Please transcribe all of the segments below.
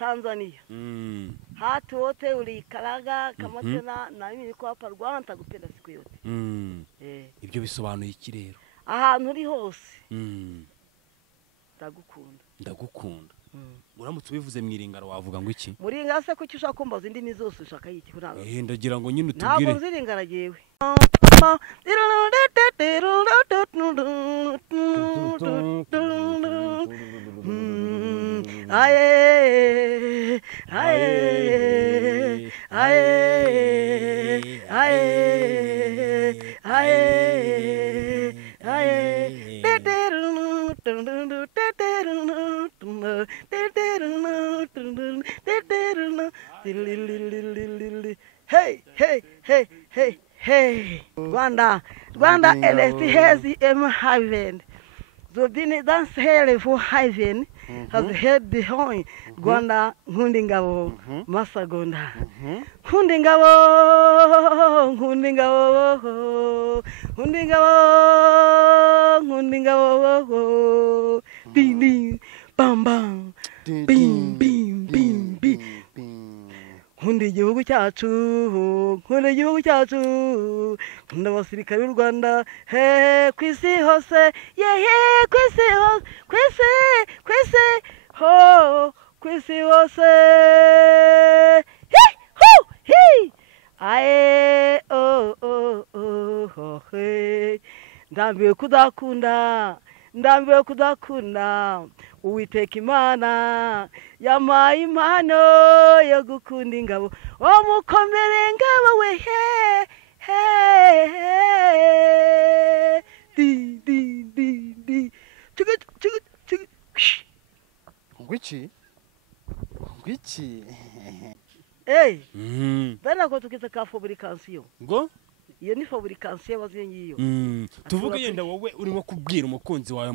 Tanzania. Hatu wote ulikaraga kama tena na mimi niko hapa Rwanda ntakupenda siku yote. Ibyo bisobanuye iki rero? Ahantu uri hose. Ndagukunda. Uramutse ubivuze mwiringara wavuga ngo iki? Muringara se kuki ushaka kumbaza indimi zose ushaka yiki kuranga? Ndagira ngo nyine utubwire. Ntabwo nziringara jewe. Aye aye aye aye aye aye hey hey hey hey hey Rwanda LST heaven so dine dance hele for heaven has head the horn Rwanda nkundingabo masagonda nkundingabo ding ding bam bam bim bim bim bim nkunda igihugu cyacu nkunda abasirikare b'u Rwanda he kwisi hose yehe kwisi hose hi aye he ndambiwe kudakunda Uwiteka Imana yampaye impano yo gukunda ingabo mukomere ngabo we he di ngwiki bana ko tukiza ka fabrication ngo iyo ni fabrication bazengiyo tuvuga yenda wowe urimo kubwira umukunzi wawe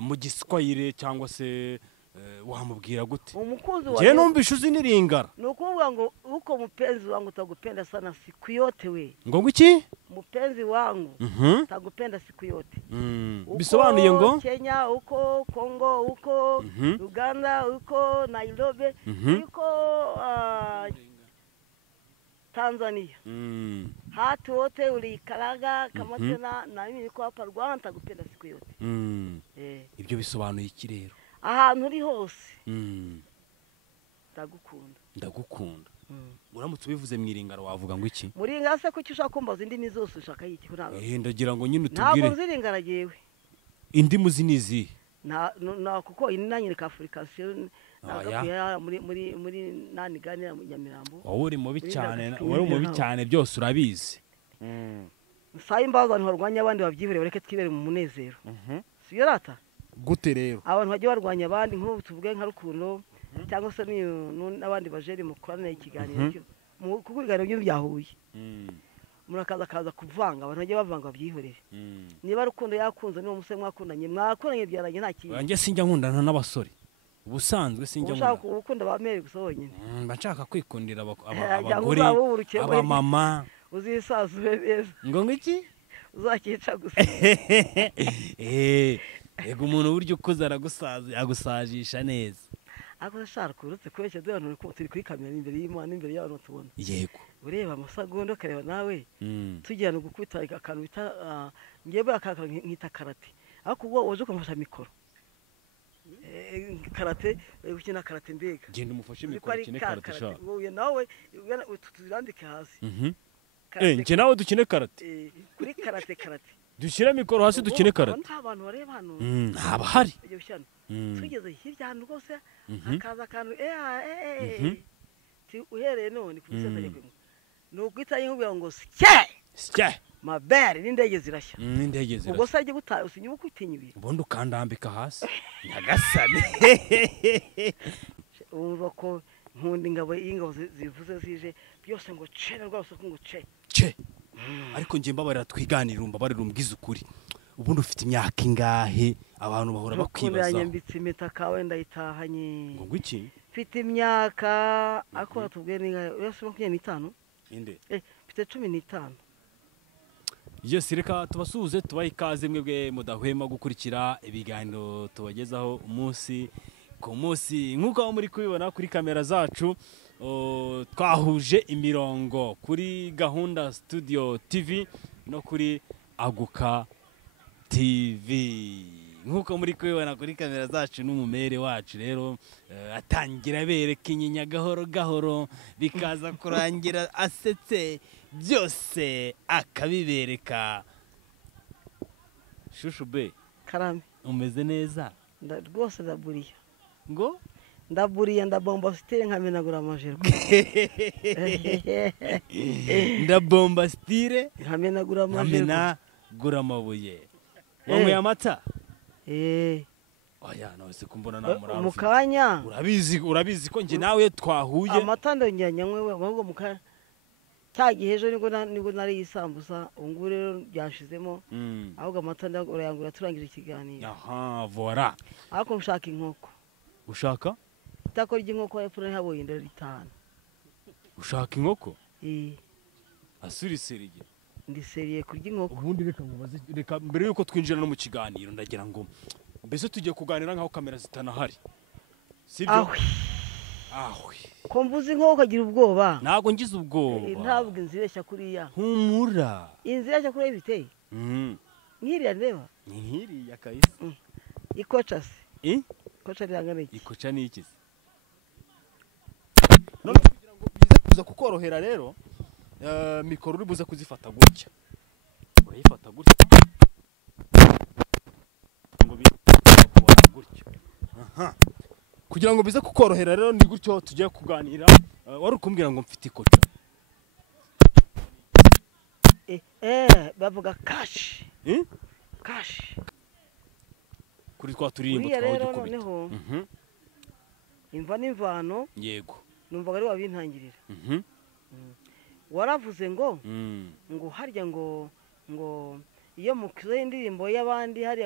mu giswahili cyangwa se wamubwira gute? Umukunzi wawe je numvisha uzi niringara nukuvuga ngo uko mupenzi wangu utagupenda sana siku yote we ngo iki mupenzi wangu utagupenda siku yote bisobanuye ngo Kenya uko Kongo uko Uganda uko Nairobi uko Tanzania hatu wote ulikaraga kama tena na mimi niko hapa Rwanda ntakupenda siku yote ibyo bisobanuye iki rero? Ahantu uri hose ndagukunda. Uramutse ubivuze mwiringara wavuga ngo iki? Muringara se kuki ushaka kumbaza indimi zose ushaka yiki kuranga? Ndagira ngo nyine utubwire. Ntabwo nziringara jewe. Indimu zinizi na kuko inanyire ka Africation muri nani ganira mu Nyamirambo. Wowe uri mubi cyane byose urabizi. Sayi imbazo abantu barwanya abandi babyibere bareke twibere mu munezero. Siyo rata? Gute rero? Abantu bagiye barwanya abandi nk'ubu tuvuge nka Rukundo cyangwa se n'abandi bajeri mu korana ikiganiro cyo. Kuko ibiganiro byahuye. Murakaza kuvanga abantu bagiye bavanga babyihorere. Niba Rukundo yakunze niba muse mwakundanye byaranye nta kintu. Wanjye sinjya nkundana n'abasore. Ubusanzwe sinjya nkunda. Ushaka ukunda bamere gusa wonyine. Bashaka kwikundira abagore abamama uzisazure neza. Ngo iki? Uzakica gusa. Ego umuntu buryo ukuza agusajisha neza. Ako shara kurutse kweke dore ko turi kuri kamera imbere y'Imana imbere y'abantu tubona. Yego. Ureba amasagondo kareba nawe. Tujyana gukubita akantu bita ngebe akaka nkita karate. Ariko ubwo waje kumfasha mikoro. Karate ukina karate mbega. Genda umufashe mikoro ukine karate sha. Wowe nawe tutuzandike hasi. Nje nawe dukine karate. Kuri karate. Dushyira mikoro hasi dukine karate. Nta bantu bareba hano. Haba hari. Tugeze hirya hano rwose akaza akantu uhereye none kubisezanye kwimwe. Nukwita yinkubira ngo sike. Mabere n'indege zirashya. Ubwo sajye gutaye usinye ukutinyibira. Ubundi ukandambika hasi. Nyagasane. Uroko nkunda ingabo zivuze zije byose ngo cene rwose ngo ce. Ariko nje mbabarira twiganira umbabarira umbwiza ukuri. Ubundi ufite imyaka ingahe abantu bahora bakwibaza? Nyambitse imitaka wenda itahanye. Ngo iki? Mfite imyaka akora tubwiye ninga yose 25. Inde? Mfite 15. Yes, reka tubasuhuze tubaye ikaze mwebwe mudahwema gukurikira ibiganiro tubagezaho umunsi ku munsi nk'uko muri kubibona kuri kamera zacu twahuje imirongo kuri Gahunda Studio TV no kuri Aguka TV nk'uko muri kubibona kuri kamera zacu n'umumere wacu rero atangira bereka inyinya gahoro gahoro bikaza kurangira asetse byose akabibereka. Shushu be karame umeze neza rwose ndaburiye ngo ndaburiye ndabomba style nkamenagura amajerwa ndabomba style nkamenagura amajerwa nkamenagura amabuye wanyweye amata oya nose kumbona namura mu kanya urabizi ko nje nawe twahuye amata ndongenya nywe ahubwo mu kanya cyagihe ejo nibwo nari isambusa ubwo rero byashizemo ahubwo amata urayangura turangije ikiganiro. Aha voilà ariko nshaka inkoko. Ushaka itako ry'inkoko hepfo habonye indaro 5. Ushaka inkoko asuri serige ndi seriye kurya inkoko. Ubundi reka mbere yuko twinjira no mu kiganiro ndagira ngo mbese tugiye kuganira nkaho kamera zitanahari sibyo? Ahwe ko mvuze inkoko kagira ubwoba. Nago ngize ubwoba ntabwo inzireshya kuriya humura inzireshya kuriya biteye nkiriya ndeba nkiriya kayise ikoca se ikoca rirangana iki? Ikoca ni iki? None kugira ngo bize kuza kukorohera rero mikoro uri buze kuzifata gutya urayifata gutya ngo bikora gutya. Aha kugira ngo bize kukorohera rero ni gutyo tugiye kuganira. Wari ukumbwira ngo mfite ikoca bavuga cash cash kuri twa turirimbo twawugikubita noneho imva n'imvano yego numvaga ari wabintangirira. Waravuze ngo harya ngo iyo mukize indirimbo y'abandi hari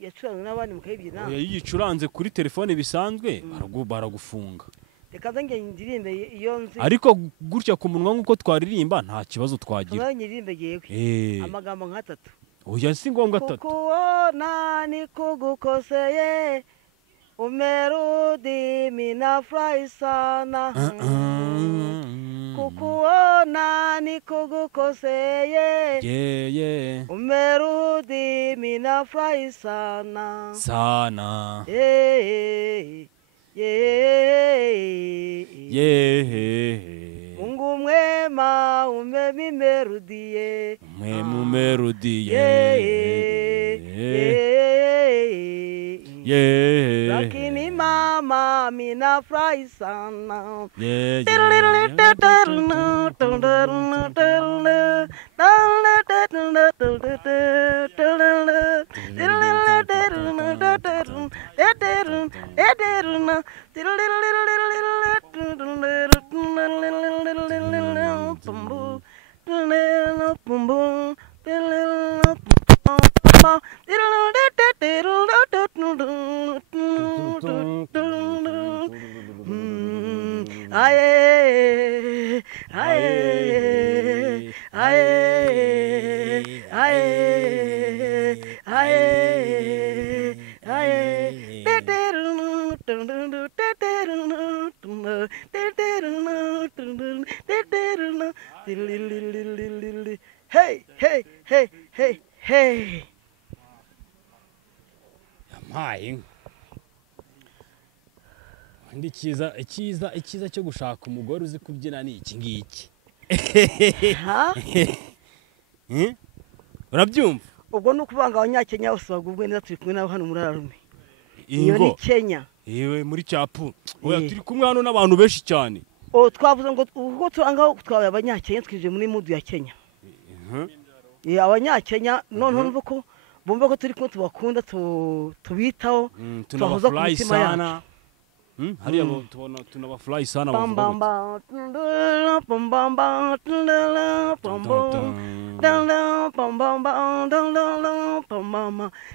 yacuranzwe n'abandi mukayibyina yicuranze kuri telefone bisanzwe baragufunga. Reka nge ndirimbe iyo nzi ariko gutya ku munwa nkuko twaririmba nta kibazo twagira. Ngirimbe yewe amagambo nka 3. Oya si ngombwa 3. Kukuona nikugukoseye umerudi minafurahi sana. Kukuona nikugukoseye umerudi minafurahi sana sana. Mungu mwema umemimerudie lakini mama minafurahi sana. Hey, hey, hey, hey, hey. Yamaye. Ndi ikiza cyo gushaka umugore uzi kubyina ni iki ngiki. Ha? Urabyumva? Ubwo nukuvanga abanyakenya bose bagubwe neza turi kumwe nabo hano muri Ararume. Iyo ni Kenya. Yewe muri cyapu. Oya turi kumwe hano n'abantu benshi cyane. Twavuze ngo uko turangaho twabaye abanyakenya twije muri mudu ya Kenya. Abanyakenya none nuko bumva ko turi ko tubakunda tubitaho tubahoza ku mitima yacu. Hariya tubona tunabafurahi sana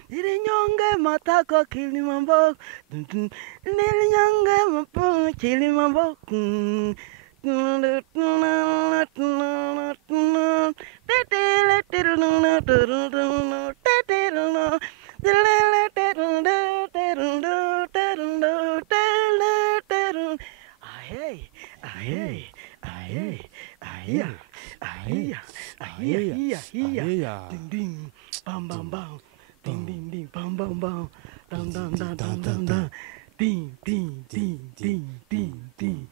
nilinyonge matako kilimambo nilinyonge mapo kilimambo aye, aye, aye, aye, aye, aye, ding ding, bam bam bam, ding ding ding, bam bam bam, dam dam dam dam dam dam, ding ding ding ding ding ding.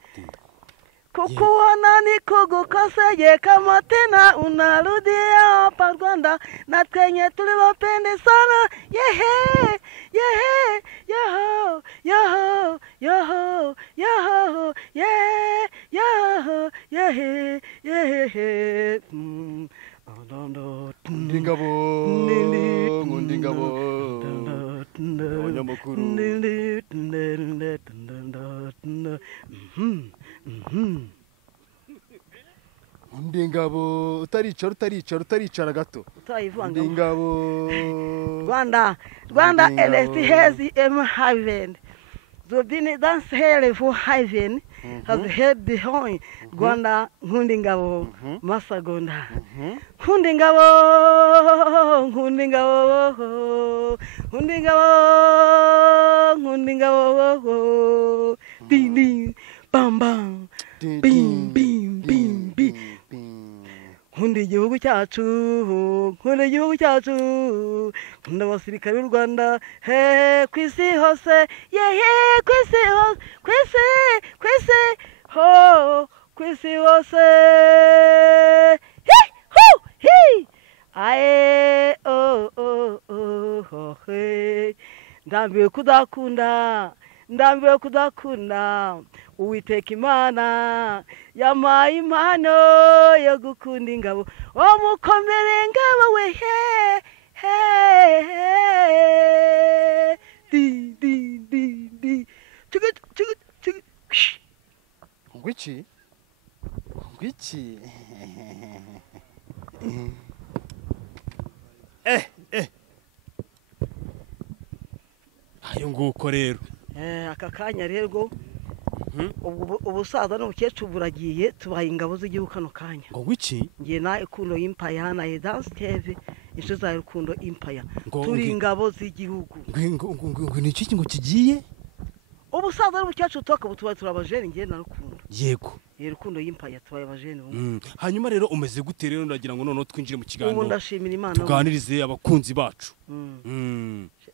Kukuona ni kugukoseye kama tena unarudia hapa Rwanda na kwenye tuliwapende sana yehe yehe yoho yoho yoho yoho yehe yoho yehe yehe Ngundingabo ngundingabo abanyamakuru ngundingabo utaricara gato ngundingabo Rwanda LST heaven Zodini dance here for heaven has head behind Rwanda ngundingabo Masagonda ngundingabo ngundingabo ngundingabo ngundingabo ding ding bam bam bing bing bing bing nkunda igihugu cyacu nkunda igihugu cyacu nkunda abasirikare b'u Rwanda he ku isi hose yehe ku isi hose ku isi ho ku isi hose hi hu hi aye oh oh oh he ndambiwe kudakunda Uwiteka Imana yampaye impano yo gukunda ingabo mukomere ngabo we he he di di di di chugit ngwiki ayo nguko rero aka kanya rero ubusaza n'ubukecuru buragiye tubaye ingabo z'igihugu kano kanya ngo wiki ngiye na ikundo impaya na dance tv insho za rukundo impaya turi ingabo z'igihugu ngo ni iki ngo kigiye ubusaza n'ubukecuru tubaye turabajene ngiye na rukundo yego rukundo impaya tubaye abajene hanyuma rero umeze gute rero ndagira ngo noneho twinjire mu kiganiro ubu ndashimira Imana tuganirize abakunzi bacu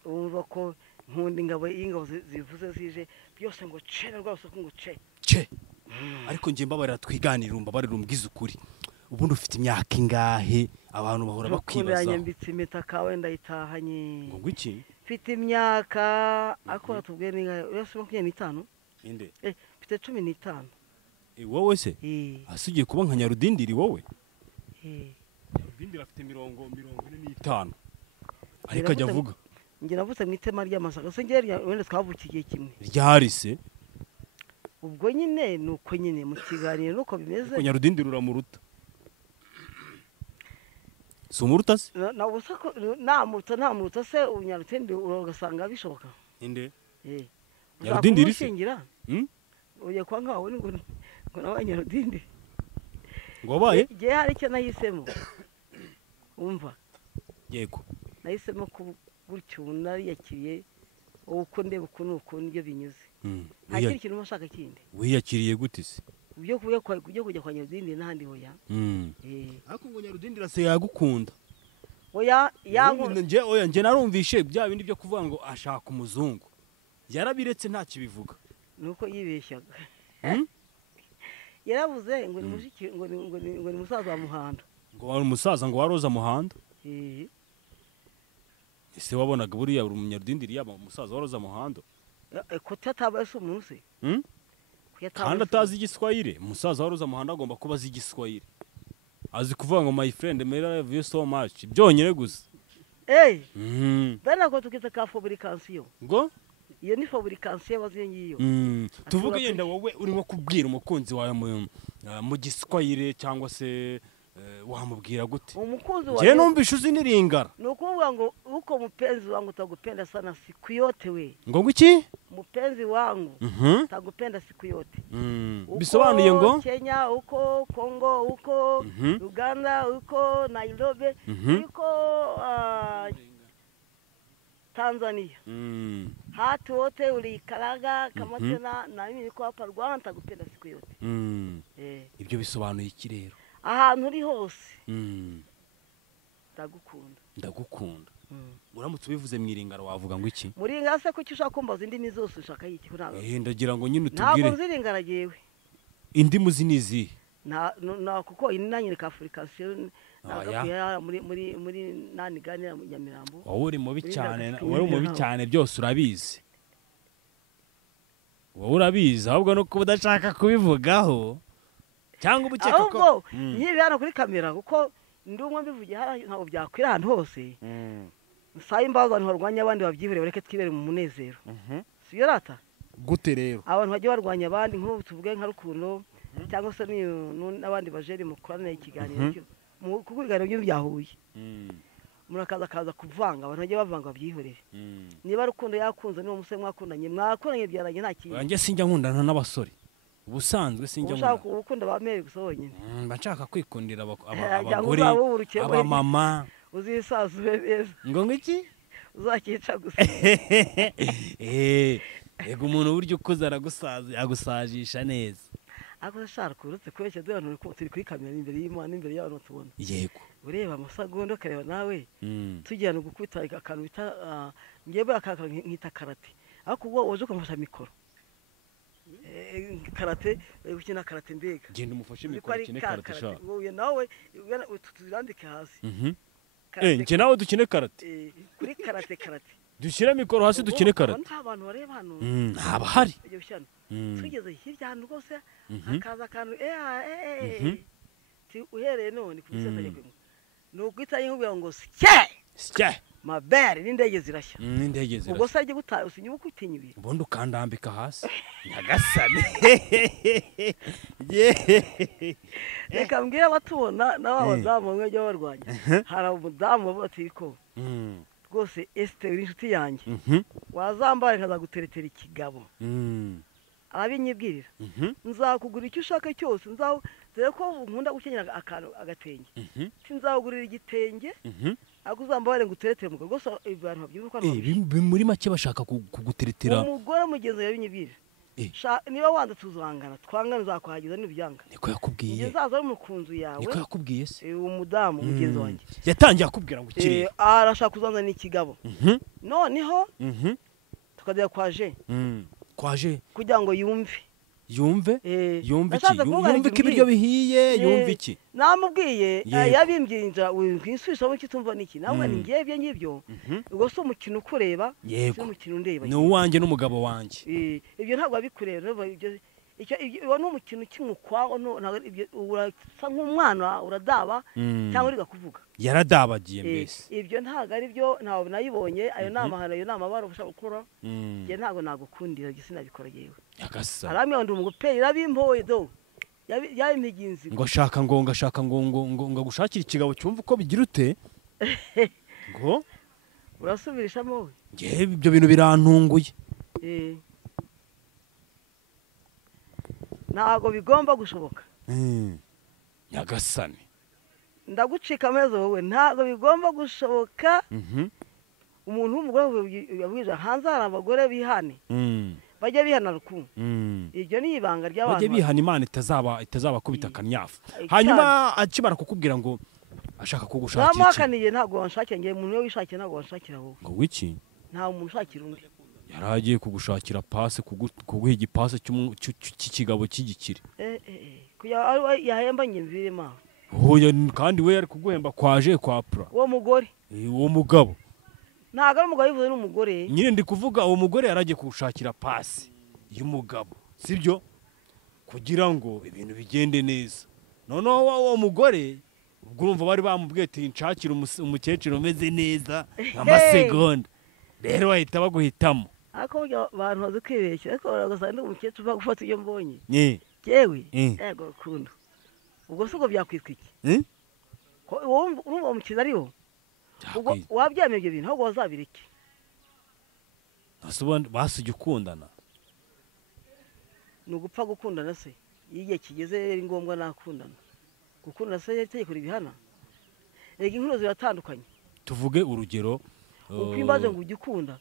ubu ko nkunda ingabo zivuze zije byose ngo cene rwose ko ngo ce ariko ngiye mbabarira twiganirira umbabarira umbwiza ukuri ubundi ufite imyaka ingahe abantu bahora bakwibaza nyambitse impeta kawe ndayitahanye ngo iki mfite imyaka akora tubwiye ni yose 25 inde mfite 15 wowe se asugiye kuba nka Nyarudindiri wowe Nyarudindiri afite 45 ariko ajya avuga ngira navutse mu itema ry'amasaka se ngere wenda twavukiye kimwe ryarise ubwo nyine nuko nyine mu kiganiro nuko bimeze ko Nyarudindiri uramuruta sumuruta se na ubusako ntamuruta se unyarutende ugasanga bishoboka inde Nyarudindiri se uye kwa ngaho ngo nawe Nyarudindiri ngo baye gihe hari icyo nahisemo umva yego nahisemo gutyo nariyakiriye uko ndeba uko nibyo binyuze nta kintu mashaka kindi wiyakiriye gute se ubyo kujya kwa Nyarudindiri n'ahandi hoya ariko ngo Nyarudindiri se yagukunda oya nje narumvishe bya bindi byo kuvuga ngo ashaka umuzungu yarabiretse nta kibivuga nuko yibeshyaga yaravuze ngo ni mushiki ngo ni musaza wa Muhanda ngo wari umusaza ngo waroza Muhanda ese wabonaga buriya uri Umunyarudindiri yaba umusaza waroza Muhanda ko tatabaye se umuntu se kandi atazi igiswahili umusaza waroza Muhanda agomba kuba azi igiswahili azi kuvuga ngo my friend may I love you so much byonyine gusa bana ko tukita ka fabrication ngo iyo ni fabrication bazengiyo tuvuge yenda wowe urimo kubwira umukunzi wawe mu giswahili cyangwa se wamubwira gute umukunzi wawe je numvisha uzi niringara nukuvuga ngo uko mupenzi wangu utagupenda sana siku yote we ngo iki mupenzi wangu utagupenda siku yote bisobanuye ngo Kenya uko Kongo uko Uganda uko Nairobi uko Tanzania. Hatu wote ulikaraga kama tena na mimi niko hapa Rwanda nitagupenda siku yote. Ibyo bisobanuye iki rero? Ahantu uri hose. Ndagukunda. Uramutse ubivuze mwiringaro wavuga ngo iki? Muringara se kuki ushaka kumbaza indimi zose ushaka yiki kuraba? Ndagira ngo nyine utubwire. Ntabwo nziringara jewe. Indimu zinizi. Na kuko inanyire ka Africation muri nani ganira mu Nyamirambo. Wowe uri mubi cyane byose urabizi. Wowe urabizi ahubwo no kuba udashaka kubivugaho cyangwa ubukeka ko ahubwo nyibi hano kuri kamera kuko ndumwe mbivugiye hano ntabwo byakwira ahantu hose. Sayi imbazo abantu barwanya abandi babyihoreye bareke twibere mu munezero. Siyo rata? Gute rero? Abantu bagiye barwanya abandi nk'ubu tuvuge nka rukundo cyangwa se n'abandi bajeri mukorana ikiganiro cyo kuko ibiganiro byo byahuye. Murakaza kuvanga abantu bagiye bavanga babyihoreye. Niba rukundo yakunze niwo musore mwakundanye byaranye nta kintu. Wanjye sinjya nkundana n'abasore. Ubusanzwe sinjya nkundana. Ushaka ukunda bamere gusa wonyine. Bashaka kwikundira abagore abamama. Uzisazure neza. Ngo iki? Uzakica gusa. Ego umuntu buryo ukuza agusajisha neza. Ako shara kurutse kweke dore ko turi kuri kamera imbere y'Imana imbere y'abantu tubona. Yego. Ureba amasagondo kareba nawe. Tujyana gukubita akantu bita ngiye akaka nkita karate. Ariko ubwo waje kumfasha mikoro. Karate gukina karate mbega. Genda umufashe mikoro kine karate sha. Wowe nawe tutuzandike hasi. Nje nawe dukine karate. Kuri karate. Dushyira mikoro hasi dukine karate. Nta bantu bareba hano. Haba hari. Tugeze hirya hano rwose akaza akantu uhereye none ku gisata cyo kwimwe. Nukwita yihubiye ngo sike. Mabere n'indege zirashya. Ubwo se agiye gutaha usinye ukutinyibira. Ubundi ukandambika hasi. Nyagasane. Reka mbwira batubona n'abadamu mwe byo barwanya. Hari umudamu batiriko. Rwose Esther inshuti yanjye. Wazambara nkaza guteretera ikigabo. Abinyibwirira. Nzakugura icyo ushaka cyose dore ko nkunda gukenyera agatenge. Sinzagurira igitenge. Akuzambare nguteretere umugore rwose abantu babyumva ko muri make bashaka kuguteretera. Umugore mugenzi yabinyibwirira. Niba wanda tuzangana twangana zakwagiza n'ibyanga. Niko yakubwiye. Nzaza ari mukunzu yawe. Niko yakubwiye se. Umudamu mugenzi wanjye. Yatangiye akubwira ngo ukiri. Arashaka kuzanzana ikigabo. Noneho tukajya kwaje kugira ngo yumve iki yumve ko ibiryo bihiye yumve iki namubwiye yabimbyirinja winsubisha mu kitumva niki nawe ni ngiye ngibyo ubwo so umukino ukureba so umukino ndeba ni uwanjye n'umugabo wanjye ibyo ntabwo abikureba ibyo n'umukino kimukwaho urasa nk'umwana uradaba cyangwa uriga kuvuga yaradabagiye mbese ibyo ntabwo ari byo ntawe nayibonye ayo namahano ayo namabara ushaka gukora nge ntabwo nagukundira gisi nabikora yewe yagasa aramiye ndi umuguperi rabimpoye do yabimiginzi ngo shaka ngo gushakira ikigabo cyumva uko bigira ute ngo urasubirishamo nge ibyo bintu birantunguye ntabwo bigomba gushoboka nyagasane ndagucika ameze wowe ntabwo bigomba gushoboka umuntu w'umugore yabwije hanze hari abagore bihane bajya bihana rukundo iryo ni ibanga ry'abantu bajya bihana Imana itazabakubita akanyafu hanyuma akimara kukubwira ngo ashaka kugushakira iki namuhakaniye ntabwo wanshakira ngiye umuntu we wishakiye ntabwo wanshakira wowe ngo wiki nta muntu ushakira undi yaragiye kugushakira pase kuguha igipase cy'ikigabo cy'igikire yahemba nyimvire ma kandi we yari kuguhemba kwaje kwa pra uwo mugore uwo mugabo ntabwo ari umugabo bivuze n'umugore nyine ndi kuvuga uwo mugore yaragiye kugushakira pase y'umugabo sibyo kugira ngo ibintu bigende neza noneho uwo mugore ubwo urumva bari bamubwiye ati nshakira umukecuru umeze neza nk'amasegonda rero bahita baguhitamo ariko abantu bazi kwibeshya ariko baragasanga ndi umukecuru uva gufata ibyo mbonye yewe yego rukundo ubwo si ubwo byakwitwa iki urumva uwo mukino ariwo ubwo wabyemeye ibyo bintu ahubwo wazabireke basujya ukundana ni ugupfa gukundana se iyo igihe kigeze ari ngombwa nakundana gukundana se itegeko ribihana rega inkuru ziratandukanye tuvuge urugero ukimbaje ngo ugikunda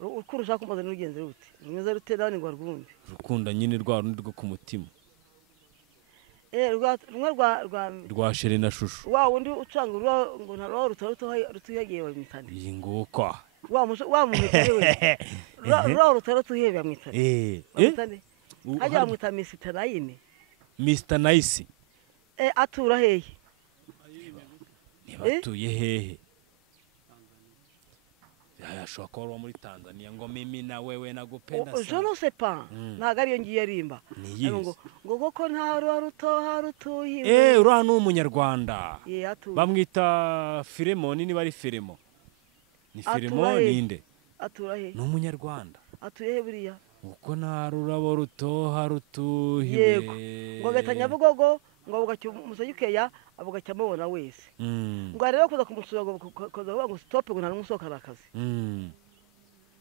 urukundo ushaka kumaze n'urugenze rute rumeze rute nawe ngo rwumve urukundo nyine rwa rundi rwo ku mutima rumwe rwa shere na shushu wa wundi ucanga ngo nta ruba rutuyegeye bamwitane iyi nguko wa muhekere we ruba rutuyegeye bamwitane bamwitane hajya bamwita Mr. Nayine Mr. Nice atura hehe ntibatuye hehe ashobora kuba ari muri Tanzania ngo mimi na wewe nagupenda sana je ne sais pas ntago ariyo ngiye arimba ngo koko nta ruba rutoha rutuye uriya ni umunyarwanda bamwita Filemoni niba ari Filemo ni Filemo ninde atura he ni umunyarwanda atuye he buriya uko nta rurabo rutoha rutuhiwe yego ngo agahita Nyabugogo ngo bugacya umusayukeya abugacya amubona wese ngo rero kuza kumusura ngo stop ngo nta n'umusohokana akazi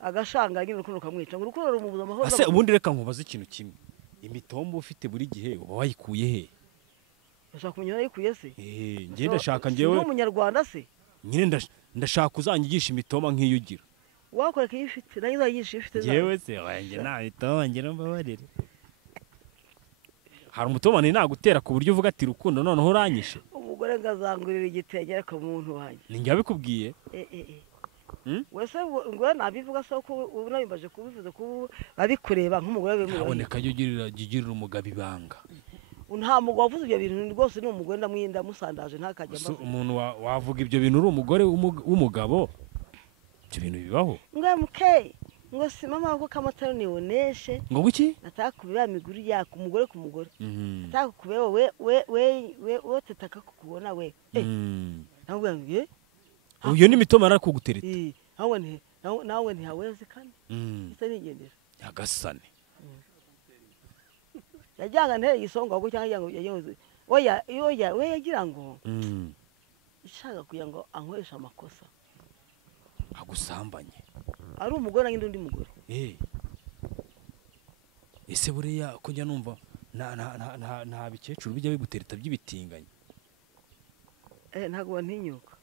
agashanga nyine urukundo kamwica ngo urukundo rumubuza amahoro ase ubundi reka nkubaza ikintu kimwe imitombo ufite buri gihe uba wayikuye he bashaka kumenya yikuye se ngiye ndashaka ngewe n'umunyarwanda se nyine ndashaka uzanyigisha imitoma nk'iyo ugira wakoreka iyo ufite nanjye nzayigisha ifite ngewe se wanjye nta mitoma ngira mbabarire hari umutomane nagutera ku buryo uvuga ati rukundo noneho uranyishe umugore ngazangurira igitenge ariko muntu wanjye ni njye abikubwiye wese ngo nabivuga so ko ubu nabimbaje kubivuze ko babikureba nk'umugore we haboneka jigirira umugabo ibanga nta mugabo wavuze ibyo bintu rwose ni umugore ndamwinda musandaje ntakajya mbaza umuntu wavuga ibyo bintu uri umugore w'umugabo ibyo bintu bibaho mke ngo simama ko kamataro nioneshe ngo guki nataka kubera miguru yako umugore ku mugore nataka kubera we wotetaka kukubona we nawe ngiye uyo ni mitoma arakugutereta nawe ntihaweze kandi ise nigendera yagasane yajyanga nteye isonga ngo cyangwa yayoze oya we yagira ngo ishaka kugira ngo ankoresha amakosa agusambanye ari umugore n'indi undi mugore ese buriya ko njya numva nta bikecuru bijya bigutereta by'ibitinganye ntabwo bantinyuka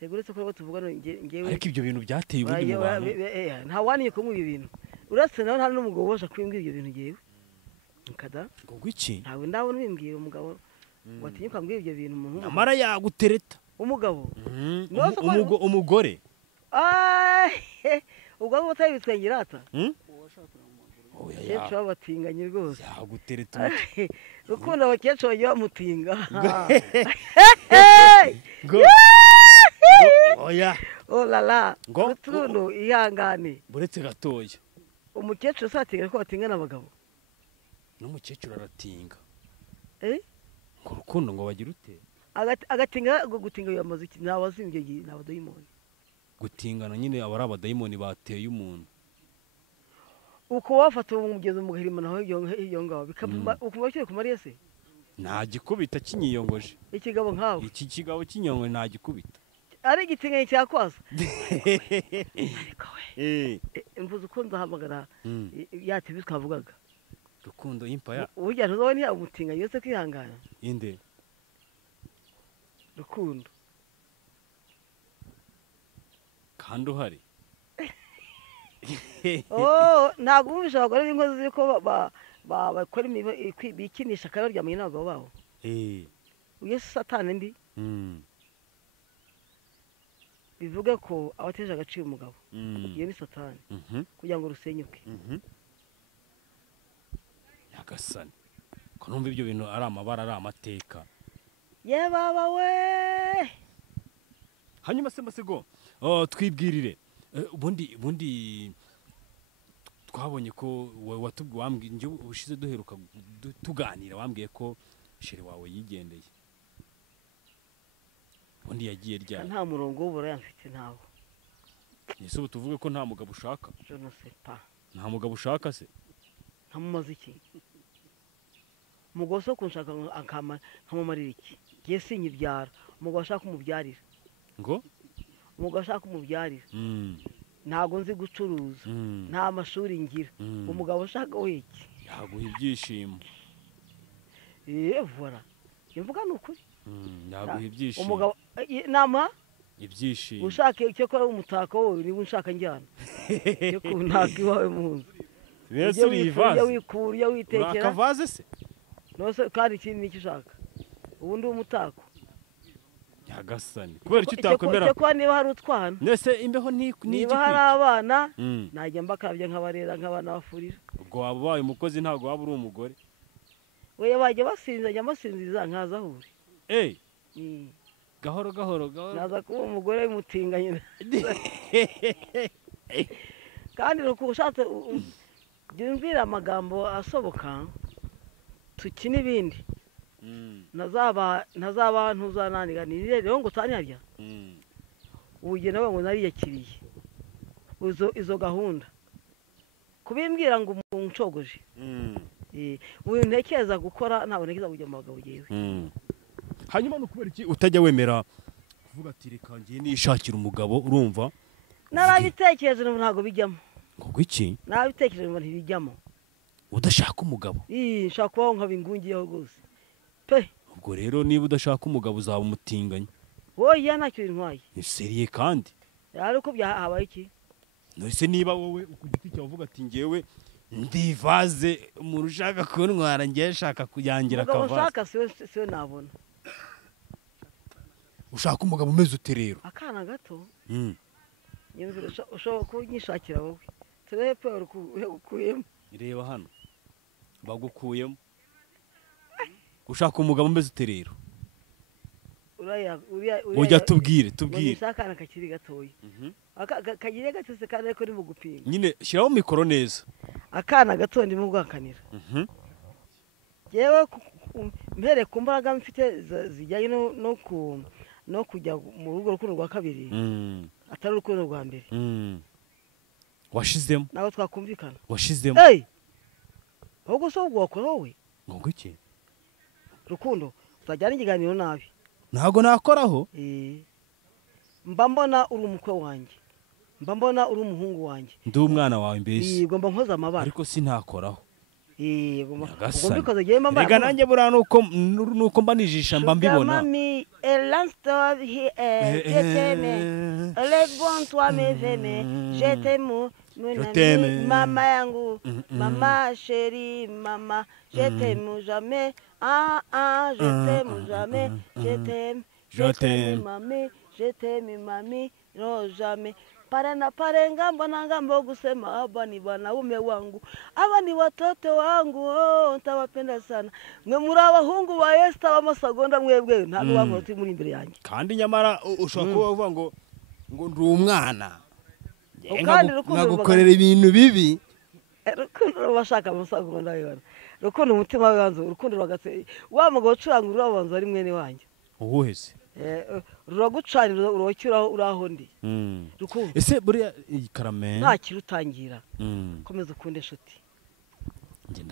yego uretse ko tuvugana ngewe ariko ibyo bintu byateye ubundi mu bantu nta waninyuka muri ibyo bintu uretse nawe nta n'umugabo ubasha kwimbwira ibyo bintu ngewe nkada ngo iki ntabwo ndabona ubimbwira umugabo watinyuka mbwira ibyo bintu umuntu amara yagutereta umugabo umugore ubwo abo utari bitwengera ata oya batinganye rwose yagutereta rukundo abakecuru bagiye bamutinga oya olala rutundo ihangane buretse gatoya umukecuru satinga ko batinga n'abagabo n'umukecuru aratinga ngo rukundo ngo bagira ute agatinga gutinga uyu muziki ntawazimbye n'abadayimoni gutingana nyine aba ari abadayimoni bateye umuntu uko wafata umugezi umuhirima naho iyo ngaho ukumva kiri kumariye se nta gikubita kinyiyongoje ikigabo nkawe iki kigabo kinyongoje nta gikubita ari igitinganye cyakwasa mvuze uko ndahamagara yatibise twavugaga rukundo y'impaya burya ntuzabona iya umutinganye yose kwihangana inde rukundo kandi uhari ntabwo bumvisha abagore b'inkozi z'uko bakora bikinisha akabaryamanye n'abagabo babo uyu satani mbi bivuge ko abateje agaciro umugabo iyo ni satani kugira ngo rusenyuke nyagasani ko numva ibyo bintu ari amabara ari amateka ye baba we hanyuma se masego twibwirire ubundi twabonye ko watubwiye wambwiye njye ubushize duheruka tuganira wambwiye ko shere wawe yigendeye ubundi yagiye ryari nta murongo w'uburaya mfite ntawo ese ubu tuvuge ko nta mugabo ushaka je ne sais pas nta mugabo ushaka se ntamumaze iki umugabo so kunshaka nkamumarira iki ngiye sinyibyara umugabo ashaka umubyarira ngo umugabo ashaka umubyarira ntago nzi gucuruza nta mashuri ngira umugabo ashaka wiki yaguha ibyishimo voilà imvuga n'ukuri yaguha ibyishimo umugabo nama ibyishimo ushaka icyo kora umutako wowe niba unshaka njyana cyo kuntaka iwawe mu nzu mbese uri ivaze wikura witekera akavaze se nose kandi ikindi nicyo ushaka ubundi umutako nyagasani kubera icyo utakwemera cyo niba hari utwana nese imbeho niba hari abana najya mbakarabya nkabarera nk'abana bafurira ubwo waba ubaye umukozi ntabwo waba uri umugore we bajya basinza njya basinziza nkaza ahure gahoro gahoro naza kuba umugore w'umutinganye kandi ushatse byumvira amagambo asoboka tukina ibindi ntazaba ntuzananiganire rero ngo utanarya ubugeni nawe ngo nariyakiriye izo gahunda kubimbwira ngo unshogoje ubu ntekereza gukora ntabwo ntekereza kujya mu bagabo yewe hanyuma no kubera iki utajya wemera kuvuga ati reka ngiye nishakira umugabo urumva narabitekereje ntabwo bijyamo ngo iki narabitekereje ngo ntibijyamo udashaka umugabo nshaka kubaho nkabingungiyeho rwose pe ubwo rero niba udashaka umugabo uzaba umutinganye oya ntacyo bintwaye ni seriye kandi ariko habaye iki nose niba wowe ku giti cyawe uvuga ati ngewe ndivaze umuntu ushaka kuntwara ngiye shaka kuyangira akavaze ushaka siwe nabona ushaka umugabo umeze ute rero akana gato ushobora kunyishakira wowe turebe pe ukuyemo reba hano bagukuyemo ushaka umugabo umeze ute rero ujya tubwire akana kakiri gatoya kagiye gatese kandi ariko ni mu gupinga nyine shyiraho mikoro neza akana gato ndimo guhakanira yewe mpere ku mbaraga mfite zijyanye no kujya mu rugo rukundo rwa kabiri atari urukundo rwa mbere washizemo ntabwo twakumvikana washizemo ahubwo se ubwo wakora wowe ngo iki rukundo tutajyana ikiganiro nabi ntabwo nakoraho mba mbona uri umukwe wanjye mba mbona uri umuhungu wanjye ndi umwana wawe mbese ugomba nkoza amabara ariko sinakoraho ugomba rega nanjye buriya nuko mba nijisha mba mbibona mama yangu mama sheri mama je t'aime jamais je t'aime jamais je t'aime mami je t'aime mami no jamais parenga mbona ngambo kusema hapa ni wanaume wangu hapa ni watoto wangu ntawapenda sana mwe muri abahungu ba Esther b'amasagonda mwebwe ntabwo bamuroti muri imbere yanjye kandi nyamara ushaka kuvuga ngo ndi umwana nagukorera ibintu bibi rukundo bashaka amasagonda yona rukundo umutima wanzu urukundo rwagatse wa mugabo ucuranga urabanza ari mwene wanjye uwuhese ruragucanira urokiraho uraho ndi rukundo ese buriya karame nta kirutangira komeza ukunde inshuti njye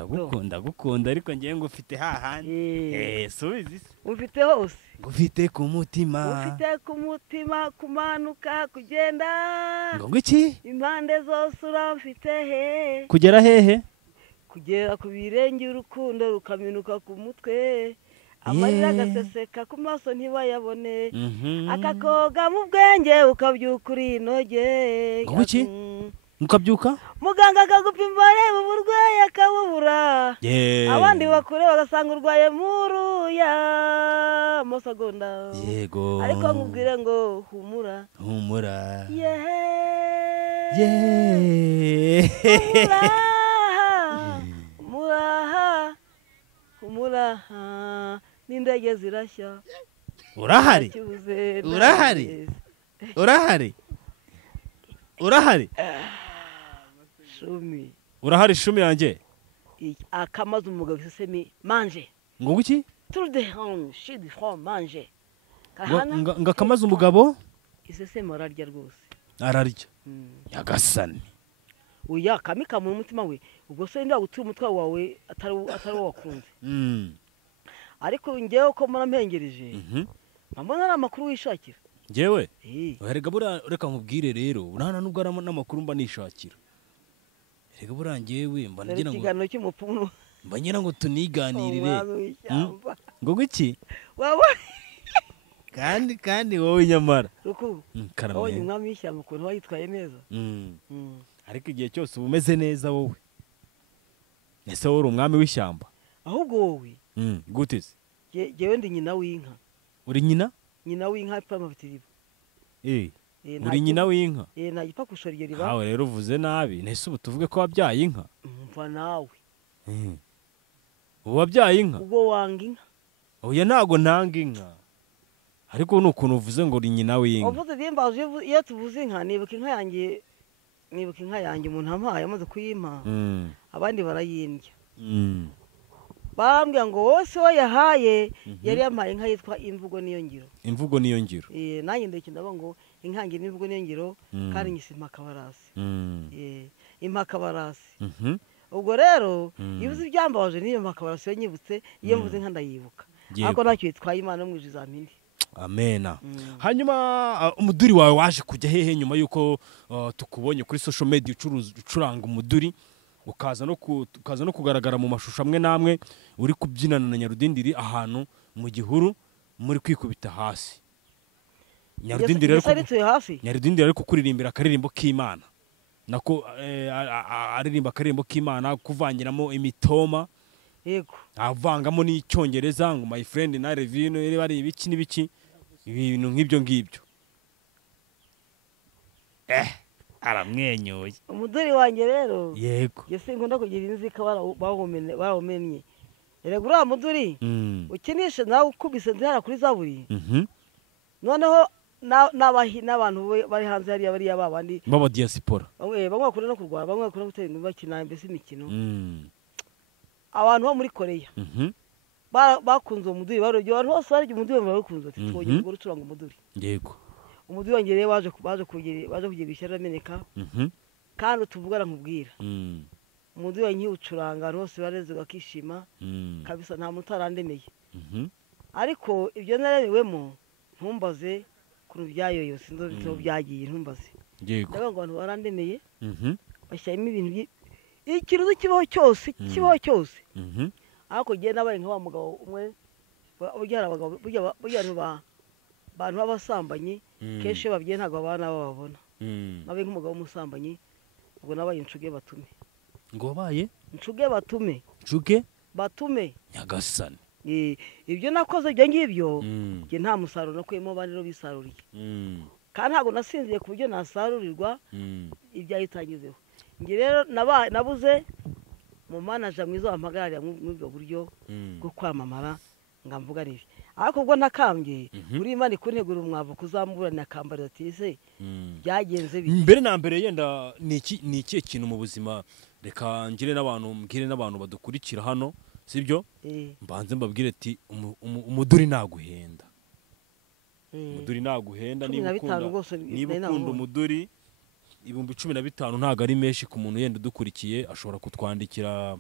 ndagukunda ariko ngiye ngo ufite hahandi subizi ufite hose ufite ku mutima kumanuka kugenda ngo iki impande zose uramfite he kugera hehe kugera ku birenge urukundo rukaminuka ku mutwe amarira agaseseka ku maso ntibayabone akakoga mu bwenge ukabyuka uri inoge ngo iki ukabyuka muganga akagupima areba uburwayi akabubura abandi bakure bagasanga urwaye muruya amasegonda yego ariko nkubwire ngo humura humura n'indege zirashya urahari shumi urahari shumi yanjye akamaze umugabo isesemi manje ngo iki tout de home shidi from manje ngo akamaze umugabo isesemi ararya rwose ararya yagasani uya kamika mu mutima we ubwo se nda gutura umutwe wawe atari wakunze ariko ngewe ko murampengereje mbona amakuru wishakira ngewe rega bura reka nkubwire rero urana nubwo ari n'amakuru mba nishakira rega bura ngewe mba ngira ngo ikiganiro cy'umupfumu mba ngira ngo tuniganirire ngo iki waba kandi wowe nyamara ruku abonye karame umwami w'ishyamba ukuntu wayitwaye neza. ariko igihe cyose uba umeze neza wowe ese wowe uri umwami w'ishyamba ahubwo wowe gute se jyewe ndi nyina w'inka. uri nyina w'inka ipfa amafite iriba. uri nyina w'inka nta gipfa kushora iryo riba. nawe rero uvuze nabi ntese ubu tuvuge ko wabyaye inka mva nawe ubu wabyaye inka ubwo wanga inka. oya ntago ntanga inka ariko ni ukuntu uvuze ngo uri nyina w'inka uvuze bimbaje iyo tuvuze inka nibuka inka yanjye umuntu ampaye amaze kuyimpa abandi barayindya. barambwira ngo wowe se yahaye yari yampaye inka yitwa imvugo niyo ngiro. imvugo niyo ngiro nanjye ndetse ndabona ngo inkange n'imvugo niyo ngiro kandi nyise impakabarasi. impakabarasi ubwo rero iyo uzi ibyambabaje n'iyo mpakabarasi iyo nyibutse iyo mvuze inka ndayibuka ariko ntacyo yitwaye imana mu ijambo. amena hanyuma umuduri wawe waje kujya hehe nyuma y'uko tukubonye kuri social media ucuranga umuduri ukaza no kugaragara mu mashusho amwe n'amwe uri kubyinana na Nyarudindiri ahantu mu gihuru muri kwikubita hasi. Nyarudindiri ari kukuririmbira akaririmbo k'Imana nako aririmba akaririmbo k'Imana kuvangiramo imitoma yego avangamo n'icyongereza ngo my friend na revino bari ibiki n'ibiki ibintu nk'ibyo ngibyo. aramwenyuye umuduri wanjye rero yego yese nkunda kugira inzika barawumennye erega uriya muduri ukinishe nawe ukubise nzihara kuri zaburi noneho n'abantu bari hanze hariya bariya babandi baba diaspora bamwe bakunda no kurwara bamwe bakunda gutera inkuru bakina mbese imikino abantu bo muri Koreya bakunze uwo muduri barobye abantu bose barya umuduri barakunze ati twongeye kugura ucuranga umuduri yego umuduri wanjye rero baje kugira ishyari ameneka kandi utuvugana nkubwira umuduri wanjye nkiwucuranga abantu bose bareze bakishima kabisa nta muntu utarandemeye ariko ibyo naremewemo ntumbaze ukuntu byayoyo sinzi ibitabo byagiye ntumbaze ndavuga ngo abantu barandemeye bashyiramo ibintu ikiruzi kibaho cyose ariko genda nabaye nka wa mugabo umwe burya abantu b'abasambanyi kenshi iyo babwiye ntabwo abana bababona nabaye nk'umugabo w'umusambanyi ubwo nabaye inshuge batume ngo wabaye inshuge batume nyagasani ibyo nakoze ibyo ngibyo njye nta musaruro nakuyemo abandi rero bisaruriye kandi ntabwo nasinziye ku buryo nasarurirwa ibyayitangizeho njye rero nabuze mu manaja mwiza wampagararira muri ubwo buryo bwo kwamamara nga mvuga n'ibi ariko ubwo ntakambye uri Imana ikuntegura umwavu kuzamburana akambarira ati ese byagenze bite mbere na mbere yenda ni ikihe kintu mu buzima reka mbwire n'abantu badukurikira hano sibyo mbanze mbabwire ati umuduri naguhenda niba ukunda umuduri 15,000 ntago ari menshi ku muntu yenda udukurikiye ashobora kutwandikira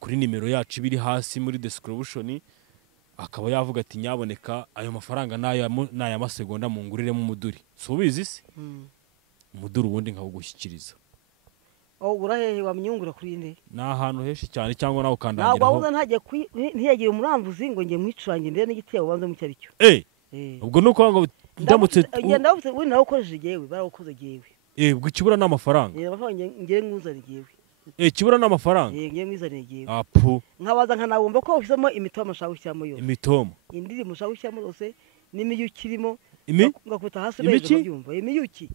kuri nimero yacu ibiri hasi muri description akaba yavuga ati nyaboneka ayo mafaranga n'aya masegonda munguriremo umuduri so ubizi se umuduri ubundi nkawugushyikiriza urahehe wamyungura kuri inde ni ahantu henshi cyane cyangwa nawe ukandangiraho ntabwo wabuze ntiyagire umuramvuzi ngo njye mwicurange ndende n'igitebo banze mu cyari cyo ubwo nuko ngo ndamutse ndabutse we nawe ukoresheje jewe barakoze jewe ubwo ikibura n'amafaranga amafaranga ngire nguzane jewe ikibura n'amafaranga ngire nguzane jewe apu nkabaza nkanabumva ko ufisemo imitoma ashaka gushyiramo yose imitoma indirimbo ushaka gushyiramo yose n'imiyuki irimo ngakuta hasi imiki byumva imiyuki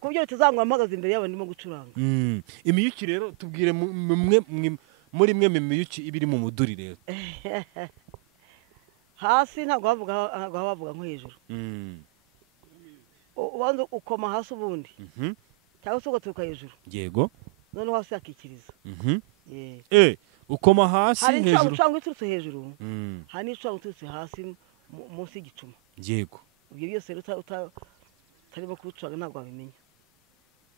kubyo tuzangwa amagaze imbere yabo ndimo gucuranga imiyuki rero tubwire muri mwe imiyuki ibiri mu muduri rero hasi ntabwo bavuga nko hejuru ubanza ukoma hasi ubundi cyangwa se ugaturuka hejuru yego noneho hasi yakikiriza ukoma hasi hejuru hari icuranga iturutse hejuru hari n'icuranga iturutse hasi munsi y'igicuma yego ibyo byose utarimo kubucuranga ntabwo wabimenya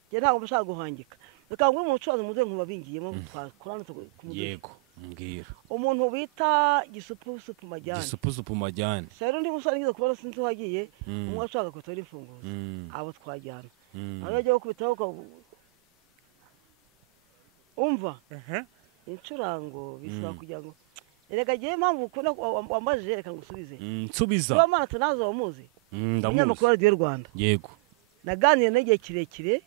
njye ntabwo mbashaka guhangika reka ngo umuntu ucuranze umuduri nkuba bingiyemo twakorana ku muduri yego mbwira umuntu bita gisupusupu majyane rero undi musore ngize kubona sinzi uhagiye umwe ashaka kutora imfunguzo abo twajyana nawe yagiye gukubitaho umva incurango bisaba kugira ngo Erega giye impamvu ukunda wambajije reka ngusubize. Nsubiza. Sibomana tunazo wamuzi. Ndamuzi. Umunyamakuru wa Radio Rwanda. Yego. Naganiriye n'igihe kirekire.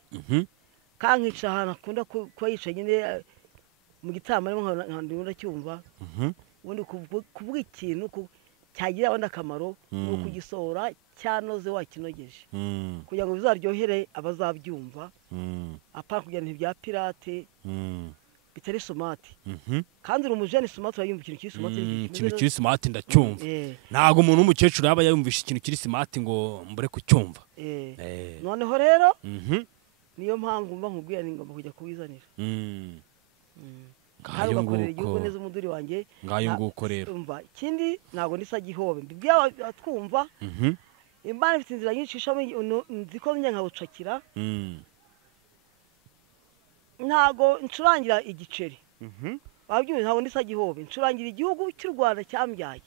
Kankica ahantu akunda kuba yicaye nyine mu gitama arimo nkandunda cyumva. Ubundi kuvuga ikintu cyagira abandi akamaro no kugisohora cyanoze wakinogeje kugira ngo bizaryohere abazabyumva apara kugira ngo ibya pirate bitari somati kandi urumujene somati urayumva ikintu kiri somati ikintu kiri somati ndacyumva ntago umuntu w'umukecuru yaba yumvisha ikintu kiri somati ngo mbure kucyumva noneho rero niyo mpamvu mba nkubwira ni ngomba kujya kuwizanira ngayo nguko igihugu neza umuduri wanjye ngayo nguko rero umva ikindi ntago ndisa gihobe mbibwiye twumva Imana ifite inzira nyinshi ishamo nziko njye nkawucakira ntago ncurangira igiceri babyumva ntago ndisa gihobe ncurangira igihugu cy'u Rwanda cyambyaye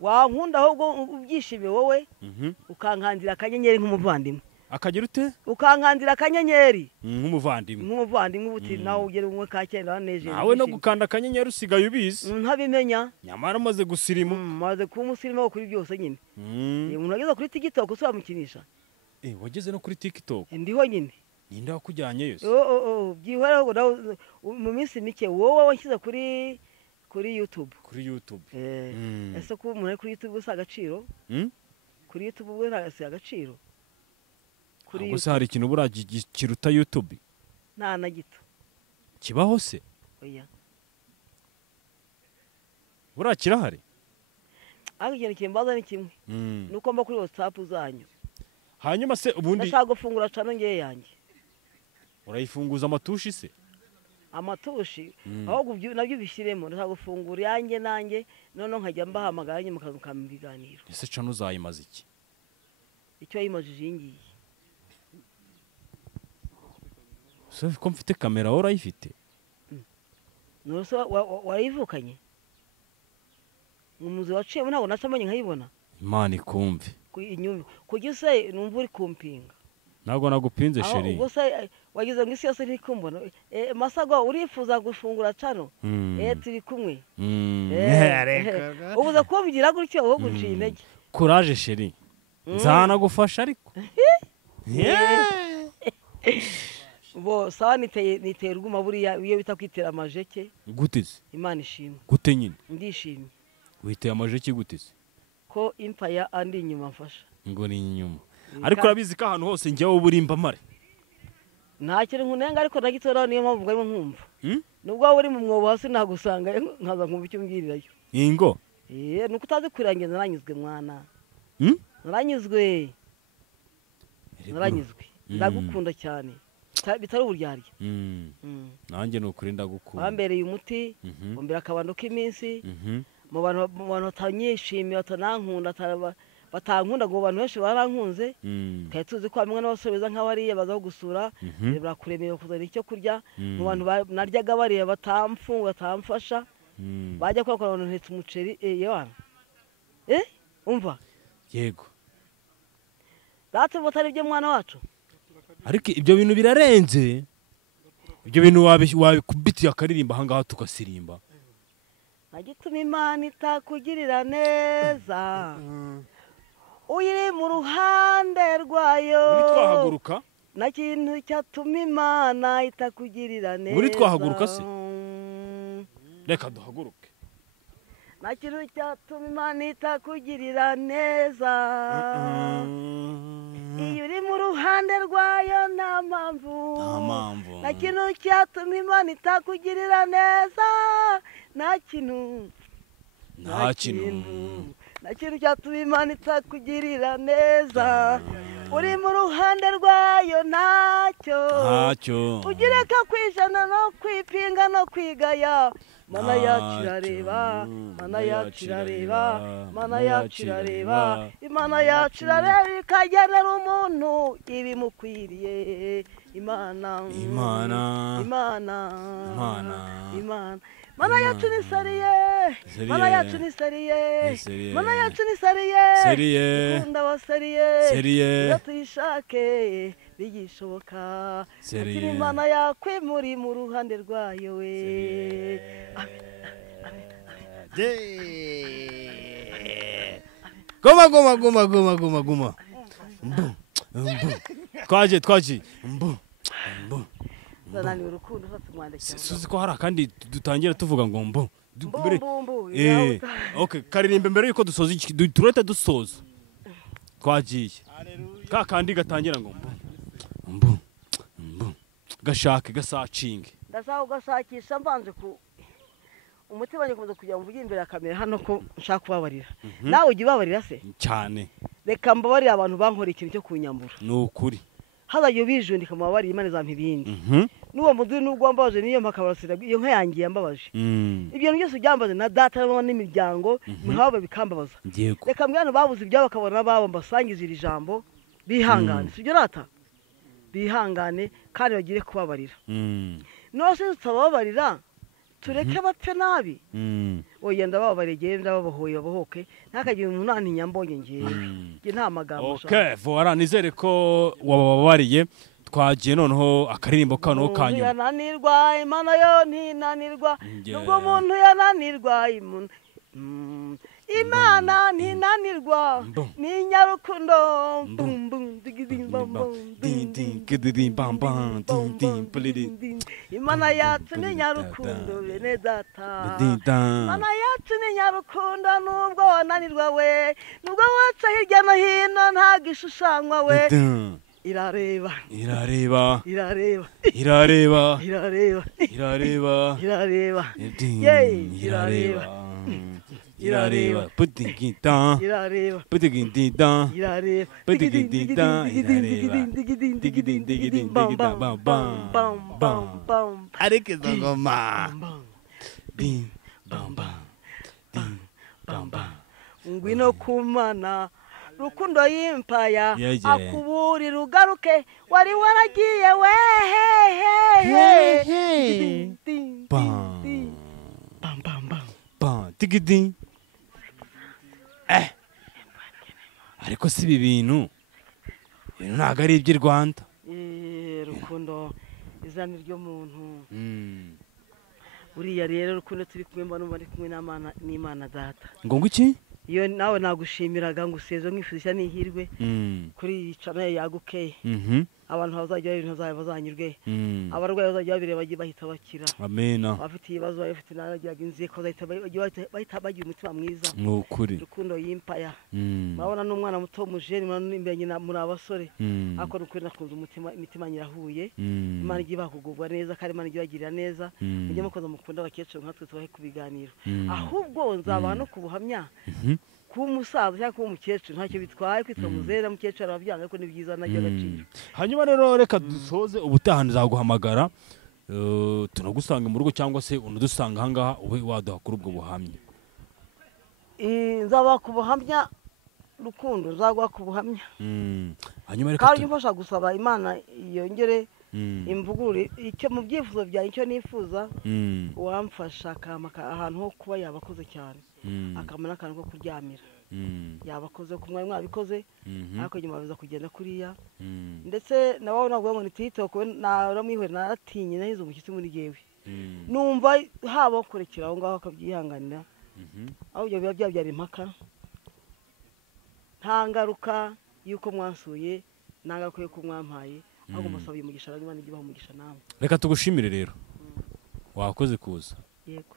wankunda ahubwo ubyishimiye wowe ukankandira akanyenyeri nk'umuvandimwe akagira ute ukankandira akanyenyeri nk'umuvandimwe ubuti nawe ugera umwe ka cyenda wanejeje nawe no gukanda akanyenyeri usigaye ubizi ntabimenya nyamara maze gusirimu maze kuba umusirimu wo kuri byose nyine umuntu ageze kuri TikTok usamukinisha wageze no kuri TikTok ndiho nyine ninde wakujyanye yose byihora mu minsi mike wowe wanshyize kuri YouTube ese ko umuntu ari kuri YouTube gusa agaciro kuri YouTube ubwo nta agaciro gusa hari ikintu bura kiruta YouTube nta na gito kibaho se oya bura kirahari ariko ikintu kimbaza ni kimwe nuko mba kuri WhatsApp zanyu hanyuma se ubundi ndashaka gufungura cano ngeye yanjye urayifunguza amatushi se amatushi ahubwo nabyo bishyiremo ndashaka gufungura yanjye nanjye none nkajya mbahamagara nyuma mukazuka mu biganiro ese cano uzayimaza iki icyo yimajije ingiye so ko mfite kamera wowe urayifite nose warayivukanye umuzi waciyemo ntabwo nacamanye nkayibona Imana ikumve kugira se numva uri kumpinga ntabwo nagupinze sheri ubwo se wagize ngo isi yose iri kumbona masago urifuza gufungura cano turi kumwe ubuza kubigira gutyo wowe guciye intege courage sheri nzanagufasha ariko bo sawa niteye urwuma buriya iyo bita kwitera amajeke guteze Imana ishimwe gute nyine ndishimye witeye amajeke guteze ko impaya andi inyuma mfasha ngo ni inyuma ariko urabizi ko ahantu hose njyewe uburimba mare nta kintu nkunenga ariko nagitora niyo mpamvu ngo nkumva nubwo wowe uri mu mwobo hasi nagusanga nkaza nkumva icyo mbwirirayo ingo nuko utazi kwirangiza naranyuzwe mwana naranyuzwe ndagukunda cyane bitari uburyarya nanjye ni ukuri ndagukunda wambereye umuti umbera akabando k'iminsi mu bantu batanyishimiye batanankunda batankunda ngo abantu benshi barankunze kandi tuzi ko bamwe n'abasore beza nk'abariya baza gusura barakuremeye kuzana icyo kurya mu bantu naryaga bariya batamfunga batamfasha bajya kwakora abantu ntetse umuceri yewana umva yego data botari byo mwana wacu ariko ibyo bintu birarenze ibyo bintu wabikubitiye akaririmba ahangaha tukasirimba agituma Imana itakugirira neza uyiri mu ruhande rwayo uri twahaguruka na kintu cyatuma Imana itakugirira neza uri twahaguruka se reka duhaguruke na kintu cyatuma Imana itakugirira neza iyo uri mu ruhande rwayo nta mpamvu na kintu cyatuma Imana itakugirira neza nta kintu cyatuma Imana itakugirira neza uri mu ruhande rwayo ntacyo ugireka kwijana no kwipinga no kwigaya mana yacu irareba mana yacu irareba mana yacu irareba Imana yacu irareba ikagenera umuntu ibimukwiriye Imana mana yacu ni sariye mana yacu ni sariye mana yacu ni sariye ukunda wa sariye tuyishake bigishoboka Imana yakwe muri mu ruhande rwayo we amen Goma goma goma goma goma goma. Twaje. zananiwe urukundo satumwandikira. Suzi ko hari akandi dutangira tuvuga ngo mbo. Mbumbu. Okay, karirimbe mbere yuko dusoza turete dusoza. Twagiye. Ka kandi gatangira ngo mbo. Gashake gasacinge. Ndashaka ugasakisha mvanze ku umutima wanjye kuza kujya mvugira imbere ya kamera hano ko nshaka kubabarira. Nawe ujye ubabarira se? Cyane. Reka mbabarira abantu bankora ikintu cyo kunyambura. Nukuri. Hazajya ubijundika mubabarira Imana izampa ibindi. Nuwo muzi nubwo mbabaje niyo makabarasira iyo nka yangiye yambabaje. Ibyo byose byambaze na data n'imiryango muhaba bikambabaza. Reka mwana babuze ibyo bakabona babo mbasangiza iri jambo bihangane. Sibyo rata? Bihangane kandi bagire kubabarira. Nose tutababarira tureke bapfe nabi. Oya ndababarira genda babohoye babohoke ntakagira umuntu nantinya mbonye ngiye. Nge nta magambo shaka. Okay, voilà nizere ko wababariye twagiye noneho akaririmbo kano kanyu. Yananirwa Imana yo ntinanirwa nubwo umuntu yananirwa Imana ntinanirwa ni nyarukundo Imana yacu ni nyarukundo bene data Imana yacu ni nyarukundo nubwo wananirwa we nubwo waca hirya no hino nta gishushanywa we irareba putigita arekeza ngoma ngwino kumana rukundo y'impaya akuburi rugaruke wari waragiye we tigidi ariko si ibi bintu ntabwo ari iby'i Rwanda. Rukundo izina ry'umuntu uriya rero rukundo turi kumwe mbona ari kumwe n'Imana data ngo iki iyo nawe nagushimiraga ngo usezo nk'ifisha n'ihirwe kuri yicana yagukeye abantu bazajya bazanyurwe abarwayi bazajya babireba bahita bakira. Amena. Abafite ibibazo bafite naragiraga inziye ko bahita bagira umutima mwiza. Nukuri. Rukundo y'impaya. Mabona n'umwana muto mujeri imbere nyina muri abasore ako rukuri nakunze imitima nyirahuye. Imana igiye bakugubwa neza kandi Imana igiye bagirira neza. Mujye mukoza mukunda abakecuru nkatwe tubahe kubiganiro. Ahubwo nzaba no kubuhamya kumusaza cyangwa kumukecuru ntacyo bitwaye kwitwa muzera mukecuru ababyanga ko ni byiza najya gaciro. Hanyuma rero reka dusoze ubutaha nzaguhamagara tunagusanga mu rugo cyangwa se unudusanga ahangaha ube waduha kuri ubwo buhamya. Nzaba kubuhamya rukundo nzagwa kubuhamya. Hanyuma reka kandi mfasha gusaba Imana yongere imvugure icyo mu byifuzo byanjye icyo nifuza wamfasha ahantu ho kuba yabakoze cyane akamana akantu ko kuryamira yabakoze ku mwanya mwabikoze ariko nyuma biza kugenda kuriya ndetse nawe nabwo ngo nititoke naramwihwe naratinye nahize umushyitsi muri gewe numva haba kurekera aho ngaho akabyihanganira aho byo biba byabyara impaka nta ngaruka yuko mwasuye nta ngaruka yuko mwampaye ahubwo musabiye umugisha Imana igibaho umugisha nawe. Reka tugushimire rero wakoze kuza. Yego.